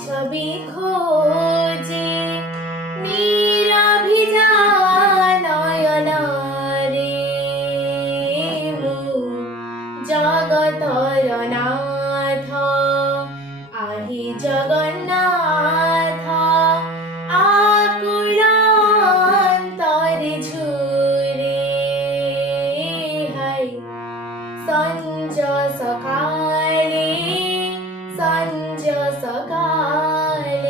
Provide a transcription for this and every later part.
ছবি খোঁজে নিরভিজান নয়নরে মু জগতর নাথ আহি জগন্নাথ আকুল অন্তরে ঝুরে হাই সঞ্জ সকালে সঞ্জ সকালে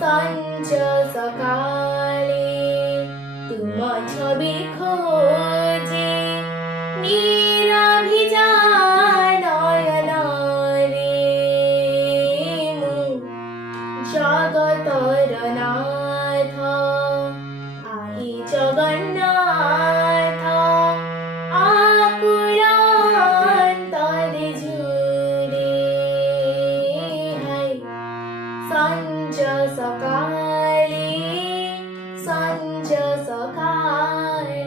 সঞ্জ সকালে তুম ছবি খোঁজে নিরভিজান নয়নরে মু জগতর নাথ আহি জগন্নাথ আকুল অন্তরে ঝুরে হাই সঞ্জ সকালে সঞ্জ সকালে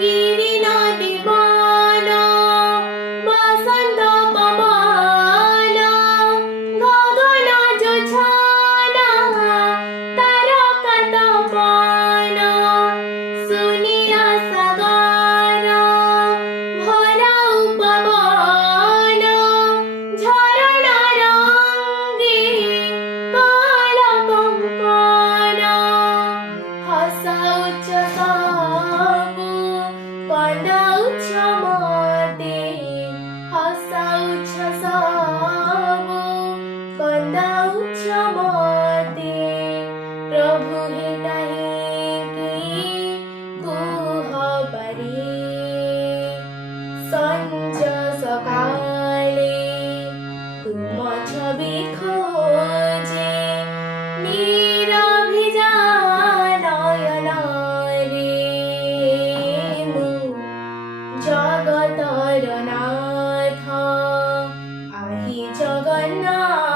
গিরি নদী বন বসন্ত পবন গগন জোছনা তারকা তপন শুনিয়া সাগর ভরা উপবন ঝরনা রঙ্গে কাল কম্পন হসাউচ্চ কন্দাউচ্ছ মতে হসাউচ্ছ সবু কন্দাউচ্ছ মতে প্রভু হে কাহিকি কুহ পারি সঞ্জ সকালে তুম ছবি খোঁজে নিরভিজান নয়নরে মু জগতর নাথ আহি জগন্নাথ।